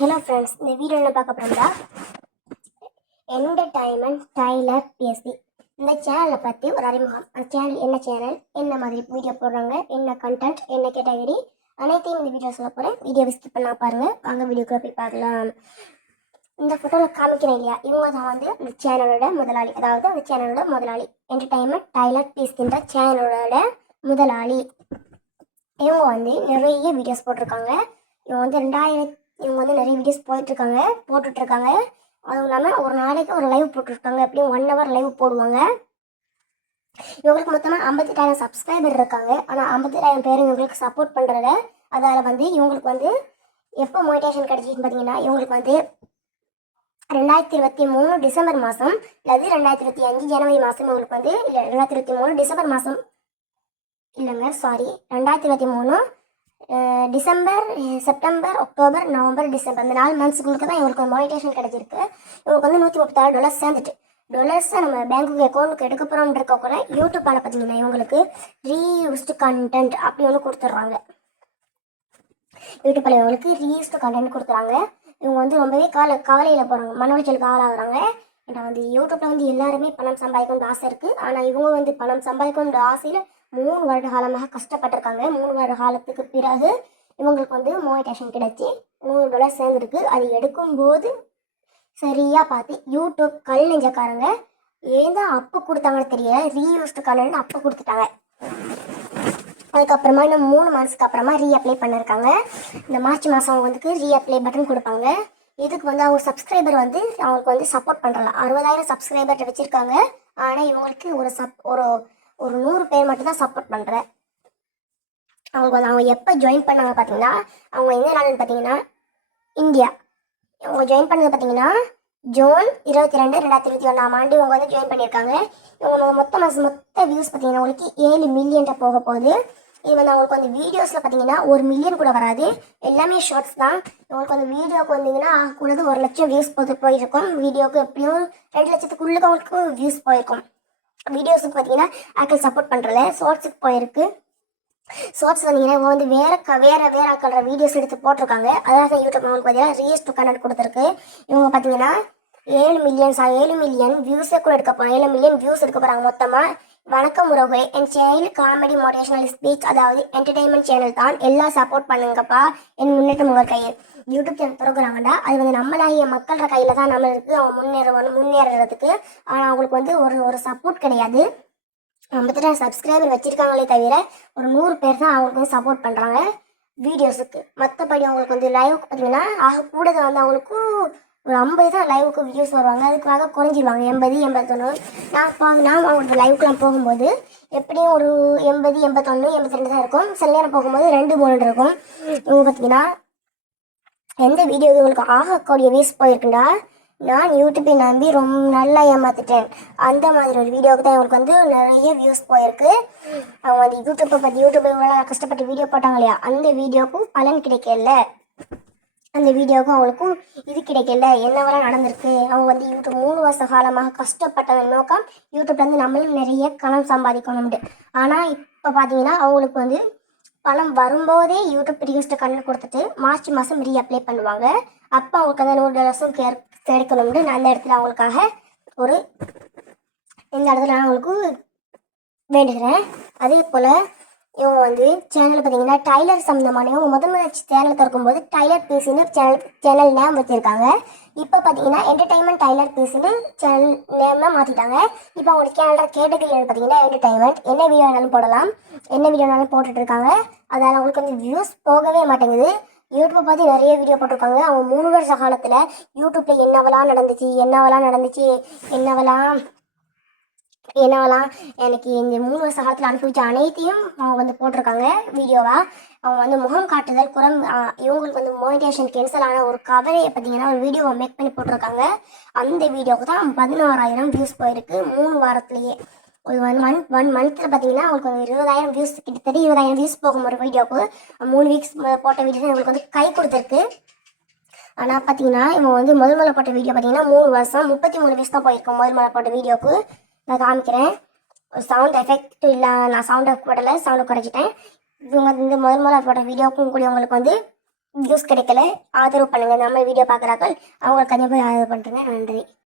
Hello friends இந்த video என்ன பார்க்க போகிறோம்னா என்டர்டைன்மெண்ட் டைலர் பிஎஸ்சி இந்த சேனலை பற்றி ஒரு அறிமுகம். அந்த சேனல் என்ன சேனல் என்ன மாதிரி வீடியோ போடுறாங்க என்ன கண்டென்ட் என்ன கேட்டகரி அனைத்தையும் இந்த வீடியோ சொல்ல போகிறேன் வீடியோ விசிட் பண்ணால் பாருங்கள் வாங்க வீடியோ போய் பார்க்கலாம். இந்த ஃபோட்டோவில் காமிக்கிறேன் இல்லையா? இவங்க தான் வந்து அந்த சேனலோட முதலாளி. அதாவது அந்த சேனலோட முதலாளி. என்டர்டைன்மெண்ட் டைலர் பிஎஸ்சின்ற சேனலோட முதலாளி. இவங்க வந்து நிறைய வீடியோஸ் போட்டிருக்காங்க. இவங்க வந்து ரெண்டாயிரத்தி இவங்க வந்து நிறைய வீடியோஸ் போயிட்டுருக்காங்க போட்டுட்ருக்காங்க அதுவும் இல்லாமல் ஒரு நாளைக்கு ஒரு லைவ் போட்டுருக்காங்க. எப்படியும் ஒன் ஹவர் லைவ் போடுவாங்க. இவங்களுக்கு மொத்தமாக ஐம்பத்தெட்டாயிரம் சப்ஸ்கிரைபர் இருக்காங்க. ஆனால் ஐம்பத்தெட்டாயிரம் பேர் இவங்களுக்கு சப்போர்ட் பண்ணுறத அதால் வந்து இவங்களுக்கு வந்து எப்போ மோட்டிவேஷன் கிடைச்சின்னு பார்த்தீங்கன்னா இவங்களுக்கு வந்து ரெண்டாயிரத்தி இருபத்தி மூணு டிசம்பர் மாதம் இல்லாது ரெண்டாயிரத்தி இருபத்தி அஞ்சு ஜனவரி மாதம் இவங்களுக்கு வந்து இல்லை ரெண்டாயிரத்தி இருபத்தி மூணு டிசம்பர் மாதம் இல்லைங்க சாரி ரெண்டாயிரத்தி இருபத்தி மூணு December September October November December அந்த நாலு மந்த்ஸுக்கு தான் இவங்களுக்கு மானிட்டேஷன் கிடைச்சிருக்கு இவங்களுக்கு வந்து நூற்றி முப்பத்தாறு டாலர்ஸ் சேர்ந்துட்டு டாலர்ஸை நம்ம பேங்க்குக்கு அக்கௌண்ட்டுக்கு எடுக்க போகிறோம்னு இருக்க கூட யூடியூப்பால் பார்த்தீங்கன்னா இவங்களுக்கு ரீயூஸ்டு கண்டென்ட் அப்படி ஒன்று கொடுத்துட்றாங்க யூடியூப்பில் இவங்களுக்கு ரீயூஸ்டு கண்டென்ட் கொடுத்துறாங்க இவங்க வந்து ரொம்பவே கால கவலையில் போகிறாங்க மன உளைச்சலுக்கு ஆளாகிறாங்க ஏன்னா வந்து யூடியூப்பில் வந்து எல்லாருமே பணம் சம்பாதிக்கணும்னு ஆசை இருக்குது ஆனால் இவங்க வந்து பணம் சம்பாதிக்கணுன்ற ஆசையில் மூணு வருட காலமாக கஷ்டப்பட்டிருக்காங்க. மூணு வருட காலத்துக்கு பிறகு இவங்களுக்கு வந்து மோனிடேஷன் கிடச்சி நூறு டாலர் சேர்ந்துருக்கு. அது எடுக்கும்போது சரியாக பார்த்து யூடியூப் கல் நெஞ்சக்காரங்க ஏன் அப்போ கொடுத்தாங்கன்னு தெரியல. ரீயூஸ்டு கலர்னு அப்போ கொடுத்துட்டாங்க. அதுக்கப்புறமா இன்னும் மூணு மாதத்துக்கு அப்புறமா ரீஅப்ளை பண்ணியிருக்காங்க இந்த மார்ச் மாதம் அவங்க வந்து ரீஅப்ளை பட்டன் கொடுப்பாங்க. இதுக்கு வந்து அவங்க சப்ஸ்கிரைபர் வந்து அவங்களுக்கு வந்து சப்போர்ட் பண்ணுறாங்க அறுபதாயிரம் சப்ஸ்கிரைபர் வச்சுருக்காங்க. ஆனால் இவங்களுக்கு ஒரு சப் ஒரு ஒரு நூறு பேர் மட்டும் தான் சப்போர்ட் பண்ணுறேன் அவங்க வந்து அவங்க எப்போ ஜாயின் பண்ணாங்க பார்த்தீங்கன்னா அவங்க எந்த நாள்னு பார்த்தீங்கன்னா இந்தியா. அவங்க ஜாயின் பண்ணது பார்த்தீங்கன்னா ஜூன் இருபத்தி ரெண்டு ரெண்டாயிரத்தி இருபத்தி ஒன்றாம் ஆண்டு இவங்க வந்து ஜாயின் பண்ணியிருக்காங்க. இவங்க மொத்த மாதம் மொத்த வியூஸ் பார்த்தீங்கன்னா உங்களுக்கு ஏழு மில்லியன்ட்ட போக போகுது. இது வந்து அவங்களுக்கு வந்து வீடியோஸில் பார்த்தீங்கன்னா ஒரு மில்லியன் கூட வராது. எல்லாமே ஷார்ட்ஸ் தான். இவங்களுக்கு வந்து வீடியோக்கு வந்தீங்கன்னா கூடது ஒரு லட்சம் வியூஸ் போது போயிருக்கும். வீடியோக்கு எப்படியும் ரெண்டு லட்சத்துக்குள்ளுக்கு அவங்களுக்கு வியூஸ் போயிருக்கும். வீடியோஸுக்கு பார்த்தீங்கன்னா ஆக்கள் சப்போர்ட் பண்ணுறல ஷார்ட்ஸுக்கு போயிருக்கு. ஷார்ட்ஸ் வந்தீங்கன்னா இவங்க வந்து வேற க வேற வேற ஆக்கள வீடியோஸ் எடுத்து போட்டிருக்காங்க. அதாவது யூடியூப் அவங்களுக்கு பார்த்தீங்கன்னா ரீஸ் டு கண்டென்ட் கொடுத்துருக்கு. இவங்க பார்த்தீங்கன்னா ஏழு மில்லியன் ஏழு மில்லியன் வியூஸே கூட எடுக்க போகிறாங்க ஏழு மில்லியன் வியூஸ் எடுக்க போகிறாங்க மொத்தமாக வணக்கம் உறவுகளே. என் சேனல் காமெடி மோட்டிவேஷனல் ஸ்பீச் அதாவது என்டர்டைன்மெண்ட் சேனல் தான். எல்லாம் சப்போர்ட் பண்ணுங்கப்பா. என் முன்னேற்றம் உங்கள் கையில். யூடியூப் சேனல் திறக்கிறாங்கடா. அது வந்து நம்மளாகிய மக்களோட கையில் தான் நம்ம இருக்குது அவங்க முன்னேறணும் முன்னேறதுக்கு ஆனால் அவங்களுக்கு வந்து ஒரு ஒரு சப்போர்ட் கிடையாது. ஐம்பத்தெட்டாயிரம் சப்ஸ்கிரைபர் வச்சுருக்காங்களே தவிர ஒரு நூறு பேர் தான் அவங்களுக்கு வந்து சப்போர்ட் பண்ணுறாங்க வீடியோஸுக்கு மற்றபடி அவங்களுக்கு வந்து லைவ் பார்த்தீங்கன்னா ஆக கூட வந்து அவங்களுக்கும் ஒரு ஐம்பது தான் லைவுக்கு வியூஸ் வருவாங்க. அதுக்காக குறைஞ்சிருவாங்க. எண்பது எண்பத்தொன்று நான் பா நான் அவங்களோட லைவுக்குலாம் போகும்போது எப்படியும் ஒரு எண்பது எண்பத்தொன்று எண்பத்தி ரெண்டு தான் இருக்கும். சில நேரம் போகும்போது ரெண்டு மூணு இருக்கும். இவங்க பார்த்தீங்கன்னா எந்த வீடியோ உங்களுக்கு ஆகக்கூடிய வியூஸ் போயிருக்குண்டா? நான் யூடியூப்பை நம்பி ரொம்ப நல்லா ஏமாத்துட்டேன். அந்த மாதிரி ஒரு வீடியோவுக்கு தான் அவங்களுக்கு வந்து நிறைய வியூஸ் போயிருக்கு. அவங்க வந்து யூடியூப்பை பற்றி யூடியூப்பில் இவ்வளோ கஷ்டப்பட்டு வீடியோ போட்டாங்க இல்லையா? அந்த வீடியோவுக்கும் பலன் கிடைக்கல. அந்த வீடியோவுக்கும் அவங்களுக்கும் இது கிடைக்கல. என்னவெல்லாம் நடந்திருக்கு? அவங்க வந்து யூடியூப் மூணு வருஷ காலமாக கஷ்டப்பட்டதன் நோக்கம் யூடியூப்லேருந்து நம்மளும் நிறைய பணம் சம்பாதிக்கணும்ட்டு ஆனால் இப்போ பார்த்தீங்கன்னா அவங்களுக்கு வந்து பணம் வரும்போதே யூடியூப் ரிக்வஸ்ட்டு கண்டு கொடுத்துட்டு மார்ச் மாதம் ரீ அப்ளை பண்ணுவாங்க. அப்போ அவங்களுக்கு அந்த நூறு டாலர்ஸும் கே கிடைக்கணும்னு நான் அந்த இடத்துல அவங்களுக்காக ஒரு இந்த இடத்துல நான் அவங்களுக்கு வேண்டுகிறேன். அதே போல் இவங்க வந்து சேனல் பார்த்தீங்கன்னா டைலர் சம்மந்தமான இவங்க முதல் சேனல் திறக்கும்போது டைலர் பேசின்னு சேனல் சேனல் நேம் வச்சுருக்காங்க. இப்போ பார்த்தீங்கன்னா என்டர்டைன்மெண்ட் டைலர் பேசின்னு சேனல் நேம்லாம் மாற்றிட்டாங்க இப்போ அவங்களோட சேனலோட கேட்டகரி பார்த்தீங்கன்னா என்டர்டைன்மெண்ட் என்ன வீடியோ வேணாலும் போடலாம். என்ன வீடியோ வேணாலும் போட்டுட்ருக்காங்க இருக்காங்க. அவங்களுக்கு வந்து வியூஸ் போகவே மாட்டேங்குது. யூடியூப்பை பார்த்து நிறைய வீடியோ போட்டிருக்காங்க. அவங்க மூணு வருஷ காலத்தில் யூடியூப்பில் என்னவெல்லாம் நடந்துச்சு என்னவெல்லாம் நடந்துச்சு என்னவெல்லாம் என்னவெல்லாம் எனக்கு இந்த மூணு வருஷ காலத்தில் அனுபவிச்ச அனைத்தையும் அவங்க வந்து போட்டிருக்காங்க வீடியோவாக அவங்க வந்து முகம் காட்டுதல் குரம் இவங்களுக்கு வந்து மோனிடேஷன் கேன்சல் ஆன ஒரு கவரையை பார்த்தீங்கன்னா ஒரு வீடியோவை மேக் பண்ணி போட்டிருக்காங்க. அந்த வீடியோவுக்கு தான் பதினோராயிரம் வியூஸ் போயிருக்கு மூணு வாரத்துலேயே. ஒரு ஒன் மந்த் ஒன் மந்த்தில் பார்த்தீங்கன்னா அவங்களுக்கு ஒரு இருபதாயிரம் வியூஸ் கிட்டத்தட்ட இருபதாயிரம் வியூஸ் போகும் ஒரு வீடியோவுக்கு மூணு வீக்ஸ் போட்ட வீடியோ இவங்களுக்கு வந்து கை கொடுத்துருக்கு. ஆனால் பார்த்தீங்கன்னா இவங்க வந்து முதல் முதல்ல போட்ட வீடியோ பார்த்தீங்கன்னா மூணு வருஷம் முப்பத்தி மூணு வியூஸ் தான் போயிருக்கோம் முதல் முதல்ல போட்ட வீடியோவுக்கு நான் காமிக்கிறேன். ஒரு சவுண்ட் எஃபெக்ட் இல்லை நான் சவுண்டை போடலை சவுண்டை குறைச்சிட்டேன். இவங்க இந்த முதல் முதல்ல போட்ட வீடியோக்கும் கூட உங்களுக்கு வந்து வியூஸ் கிடைக்கல. ஆதரவு பண்ணுங்கள் நம்ம வீடியோ பார்க்குறாக்கள் அவங்களுக்கு கண்டிப்பாக ஆதரவு பண்ணுறேங்க நன்றி.